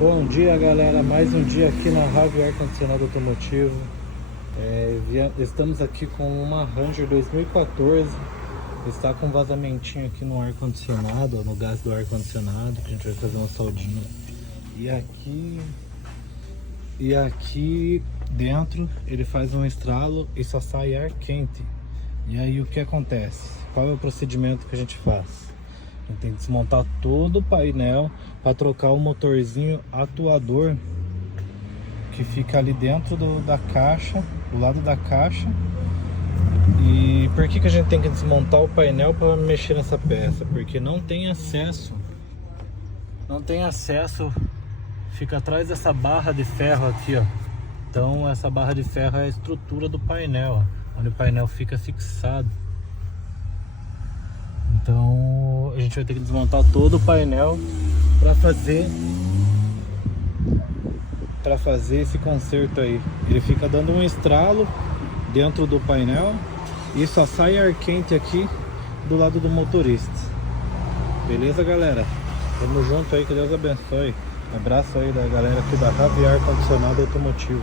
Bom dia, galera, mais um dia aqui na Ravi Ar Condicionado Automotivo. Estamos aqui com uma Ranger 2014. Está com vazamentinho aqui no ar condicionado, no gás do ar condicionado, que a gente vai fazer uma soldinha. E aqui dentro ele faz um estralo e só sai ar quente. E aí o que acontece? Qual é o procedimento que a gente faz? A gente tem que desmontar todo o painel para trocar o motorzinho atuador que fica ali dentro da caixa, do lado da caixa. E por que a gente tem que desmontar o painel para mexer nessa peça? Porque não tem acesso, fica atrás dessa barra de ferro aqui, ó. Então essa barra de ferro é a estrutura do painel, ó, onde o painel fica fixado. Então a gente vai ter que desmontar todo o painel para fazer esse conserto aí. Ele fica dando um estralo dentro do painel e só sai ar quente aqui do lado do motorista. Beleza, galera? Tamo junto aí, que Deus abençoe. Abraço aí da galera aqui da Ravi Ar Condicionado Automotivo.